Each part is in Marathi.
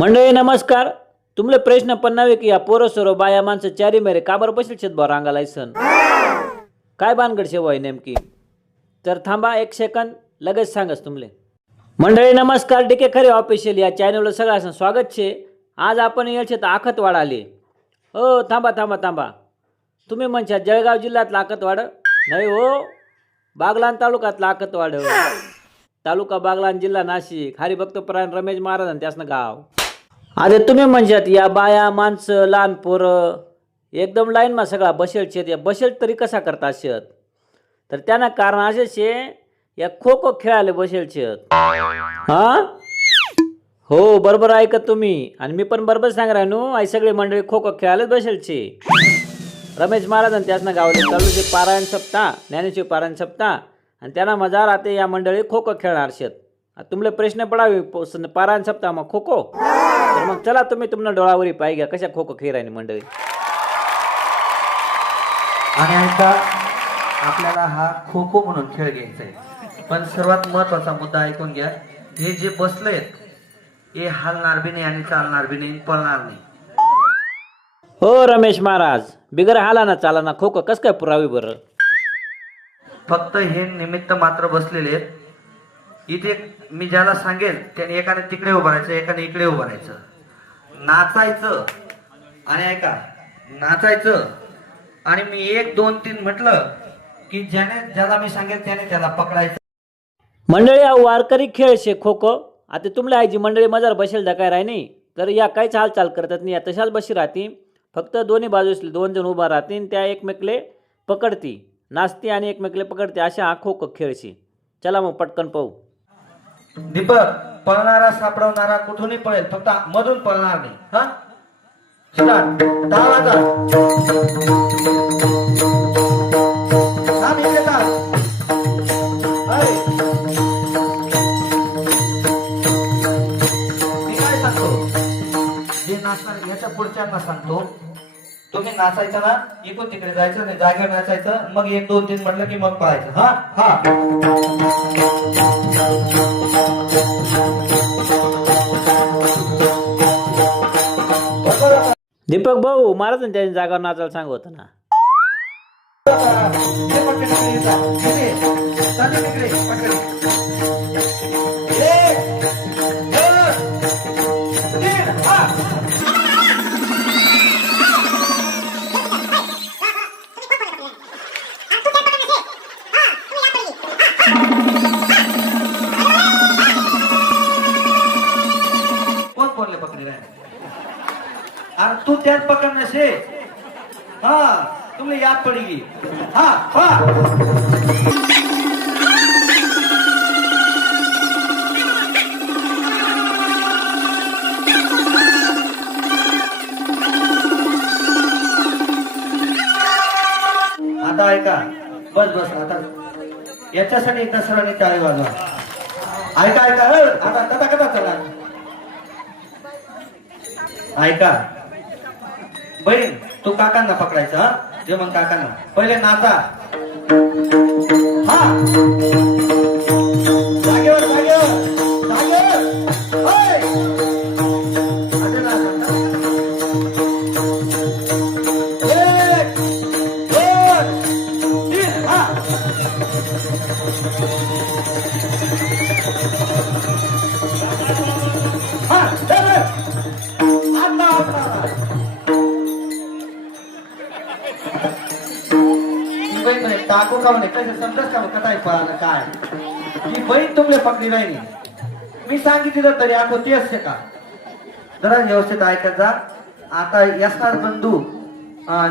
मंडळी नमस्कार. तुमले प्रश्न पण नव्हे की या पोरं सोरो बाया माणसं चारी मेरे काबर बसेल शेत भाऊ रांगाला सण काय भानगड शेव आहे नेमकी? तर थांबा एक सेकंद लगेच सांगस तुमले. मंडळी नमस्कार. डीके खरे ऑफिशियल या चॅनलवर सगळ्यांचं स्वागत छे आज आपण येल छे तर आखतवाड आले. हो थांबा थांबा थांबा. तुम्ही म्हणशात जळगाव जिल्ह्यातलं आखतवाड? नाही हो. बागलान तालुक्यातलं आखतवाड. तालुका बागलान जिल्हा नाशिक. हरिभक्तपरायण रमेश महाराज आणि त्यासनं गाव. अरे तुम्ही म्हणशात या बाया माणसं लहान पोरं एकदम लाईनमा सगळा बसेल शेत या बसेल तरी कसा करता शेत तर त्यांना कारण असे शे या खो खो खेळायला बसेल शेत हा? हो बरोबर ऐकत तुम्ही? आणि मी पण बरोबर सांग राहिनो आई सगळी मंडळी खो खो खेळायलाच बसेल शे रमेश महाराज आणि त्यासनं गावले चालू पारायण सप्ताह ज्ञानेश्वर पारायण सप्ताह आणि त्यांना मजा राहते या मंडळी खो खो खेळणार शेत तुमले प्रश्न पडावे पारायण सप्ताह मग खो खो तर मग चला तुम्ही तुमच्या डोळावरी पाय घ्या कशा खो खो खेळायनी मंडळी? आणि आता आपल्याला हा खो खो म्हणून खेळ घ्यायचा आहे. पण सर्वात महत्त्वाचा मुद्दा ऐकून घ्या हे जे बसलेत हे हलणार बी नाही आणि चालणार बी नाही पळणार नाही. हो रमेश महाराज बिगर हाला ना चाला ना खो खो कस काय पुरावी बरं? फक्त हे निमित्त मात्र बसलेले आहेत इथे मी ज्याला सांगेल त्याने एकाने तिकडे उभं राहायचं एकाने इकडे उभं राहायचं. नाचायचं. आणि ऐका नाचायचं. आणि मी एक दोन तीन म्हटलं की ज्याने ज्याला मी सांगेल त्याने त्याला पकडायचं. मंडळी हा वारकरी खेळ शे खो खो आता तुमला आईची मंडळी मजार बसेल काय राय नाही. तर या काहीच हालचाल करतात नाही. या तशाच बशी राहती फक्त दोन्ही बाजूसले दोन जण उभा राहतील त्या एकमेकले पकडती नाचती आणि एकमेकले पकडते. अशा हा खो खो खेळशी चला मग पटकन पाहू. दीपक पळणारा सापडवणारा कुठूनही पळेल फक्त मधून पळणार नाही. हा? स्टार्ट दहा वाजा याच्या पुढच्यांना सांगतो तुम्ही नाचायचं ना इकडून तिकडे जायचं नाही जागेवर नाचायचं मग एक दोन तीन म्हटलं की मग पळायचं हा हा दीपक भाऊ महाराज त्याच्या जागावर नाचायला सांग होतं ना. इकडे. अरे तू त्यात पकड नसे हा तुम्ही याद पडेगी हा हा आता ऐका बस बस आता याच्यासाठी एकदा सरांनी टाळी वाजवा. ऐका ऐका आता कथा कथा चला ऐका. बहीण तू काकांना पकडायचं हा? जेवण काकांना. पहिले नाचा. हा. टाकू का म्हणे कसं समजत का कथा पळालं काय? ही बहीण तुमले पकडी नाही मी सांगितलं तरी आखो ती असते का? जरा व्यवस्थित ऐकत जा. आता यसणार बंधू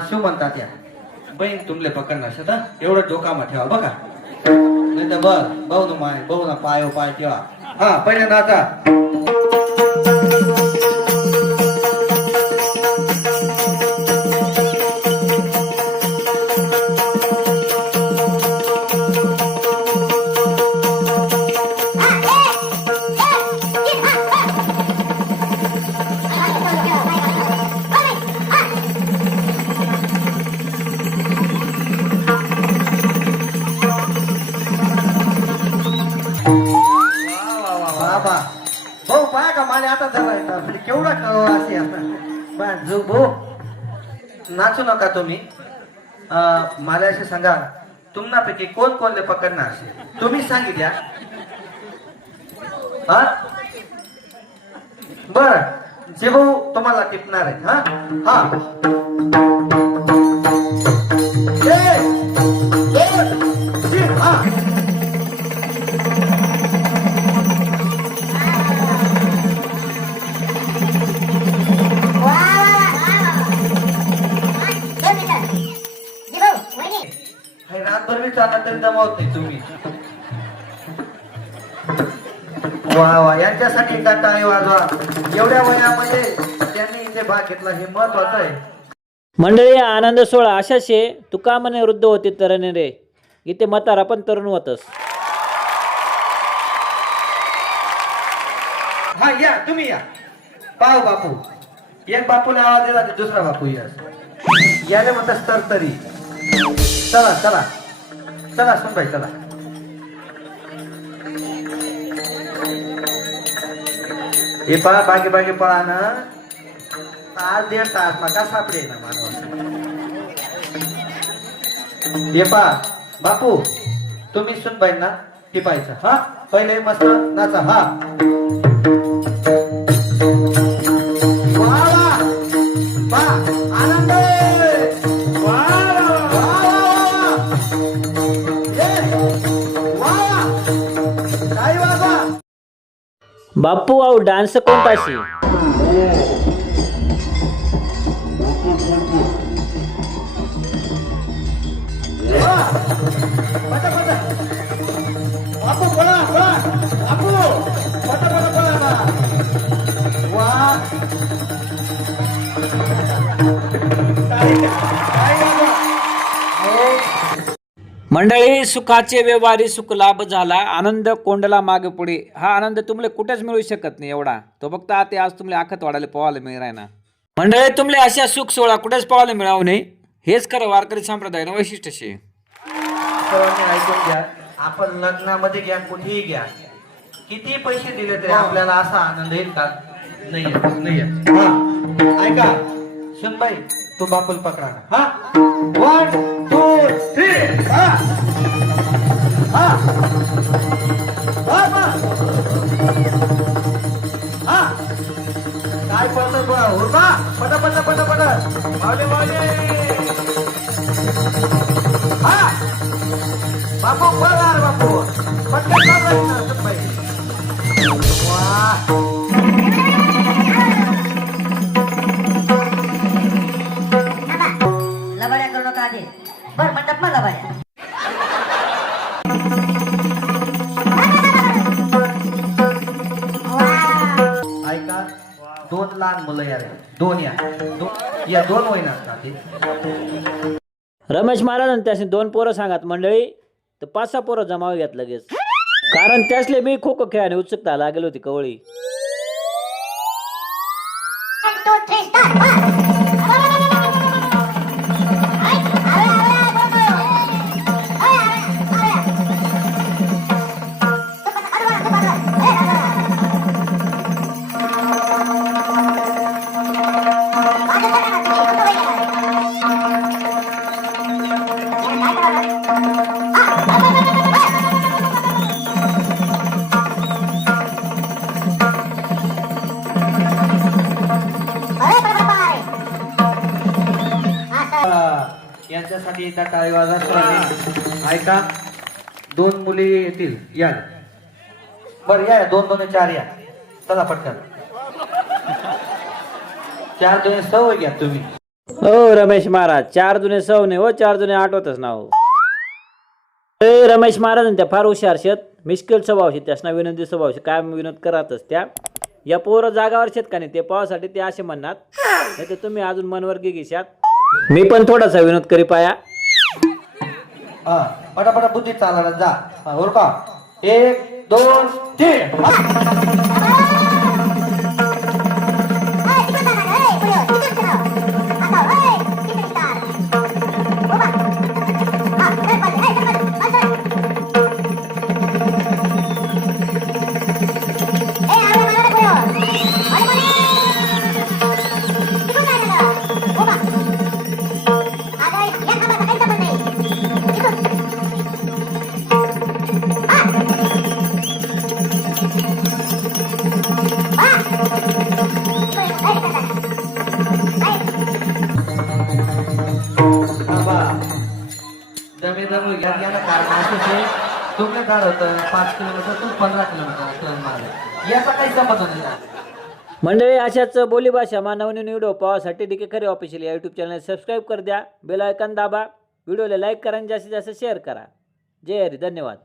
शिव म्हणतात या. बहीण तुमले पकडणार शता एवढं डोकामा ठेवा बघा. नाही तर बघ बहु ना माय बहु ना पाय पाय ठेवा. हा पहिले नाचा. बा जो भो नाचू नका तुम्ही. मला असे सांगा तुम्हापैकी कोण कोणले पकडणार? असेल तुम्ही सांगितल्या. हा? बर. जे भाऊ तुम्हाला टिपणार आहे हा? हा. वा वा यांच्यासाठी एकदा टाळी वाजवा. एवढ्या वयामध्ये त्यांनी इथे भाग घेतला. हे महत्वाचं आहे. मंडळी हा आनंद सोहळा अशाच शे तुका म्हणे वृद्ध होते तरणे रे. इथे म्हातारा पण तरुण होतस. हा या. तुम्ही या. पाव बापू. एक बापूला आवाज दिला की दुसरा बापू या. याले म्हणतात तर तरी. चला चला. चला सुनबाई चला. हे पळा बागे बागे पळा ना तास दीड तास नका सापडे ना मानव हे पा बापू तुम्ही सुनबाई ना टिपायचं. हा पहिले मस्त नाचा. हा. बापू आऊ डान्स कोणताशी वा पटा मंडळी सुखाचे व्यवहारी सुख लाभ झाला. आनंद कोंडला मागे पुढे. हा आनंद तुम्हाला कुठेच मिळू शकत नाही एवढा. तो फक्त आता आज तुम्हाला आखत वाढायला पोहायला मिळणार ना. मंडळी तुम्हाला अशा सुख सोहळा कुठेच पोहायला मिळावं नाही. हेच खरं वारकरी संप्रदायानं वैशिष्ट्य शे. सर्वांनी ऐकून घ्या. आपण लग्नामध्ये घ्या कुठेही घ्या. किती पैसे दिले तरी आपल्याला असा आनंद येईल का? नाही येत, नाही येत. हा. ऐका. सुनबाई तू बापूल पकडा हा. वन टू काय पडतं होता पटा पटा पटा पटा मावले मावले हा बापू पळणार बापू पटकन वा लबाड्या करू नका आधी. बर मंडप मग लबाड्या. दोन या दोन या. दोन. रमेश महाराज त्याने दोन पोरं सांगत मंडळी तर पाच सहा पोरं जमाव घेत लगेच. कारण त्यासले मी खो खो खेळाने उत्सुकता लागेल होती कवळी. यांच्यासाठी एका टाळीवाजा ऐका. दोन मुली येतील. या. बर या दोन दोन चार या. चला पटकन. चार दोन सव घ्या तुम्ही. हो रमेश महाराज. चार जुने सव नाही हो चार जुने आठवतच ना हो. ए रमेश महाराज त्या फार हुशार शेत. मिश्किल स्वभाव शेत त्यासना विनंती स्वभाव शे काय विनोद करतच त्या. या पोरं जागावर शेत का नाही? ते पावासाठी ते असे म्हणणार. नाही तर तुम्ही अजून मनवर घेशात. मी पण थोडासा विनोद करी पाया. हा पटापटा बुद्धी चालायला जा. हा, का एक दोन तीन. हा. आहे तुमने काय होतं पाच किलोमीटर तू पंधरा किलोमीटर टर्न मारलं याचा काही संबंध नाही मंडळी अशाच बोलीभाषा मानवनी नवनवीन व्हिडिओ पाहासाठी डी खरे ऑफिशियल या यूट्यूब चॅनल सबस्क्राईब कर द्या. बेल आयकन दाबा. व्हिडिओला लाईक करा आणि जास्तीत जास्त शेअर करा. जय हरी धन्यवाद.